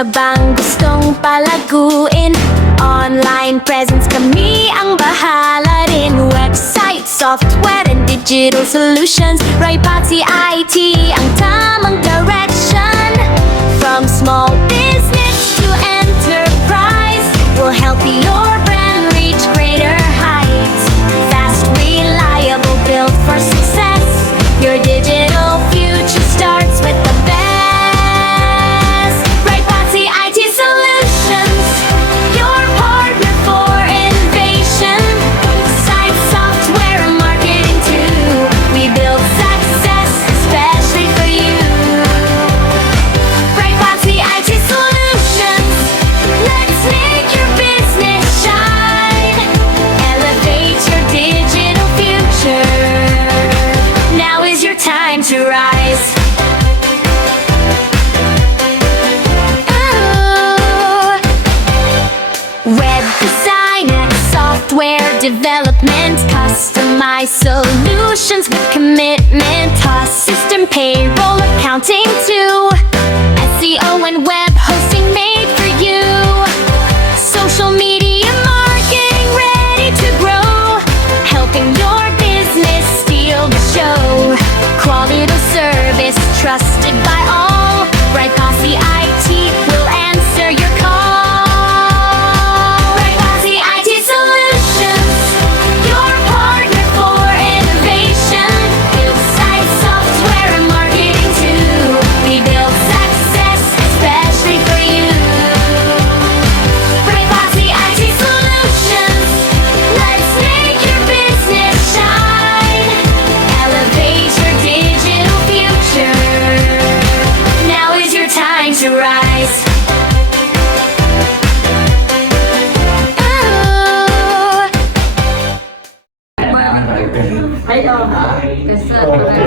ka bang gustong palaguin? Online presence, kami ang bahala din. Website, software, and digital solutions. Rypaci IT ang tamang direction. From small business to enterprise, we'll help your brand reach greater heights. Fast, reliable, built for success. Your digital future starts with the best. Rypaci IT Solutions, your partner for innovation. Site, software, and marketing too. We build success especially for you. Rypaci IT Solutions, let's make your business shine. Elevate your digital future. Now is your time to rise. Ooh. Web design and software development, customized solutions with commitment. Cost system, payroll, accounting too. SEO and web hosting made for you. Social media marketing ready to grow. Helping your business steal the show. Quality service trusted by all. Rypaci IT will answer your call. Rypaci IT Solutions, your partner for innovation. Build site, software, and marketing too. We build success especially for you. Rypaci IT Solutions, let's make your business shine. Elevate your digital future. Now is your time to rise. Ooh. Ay, oh. Kasi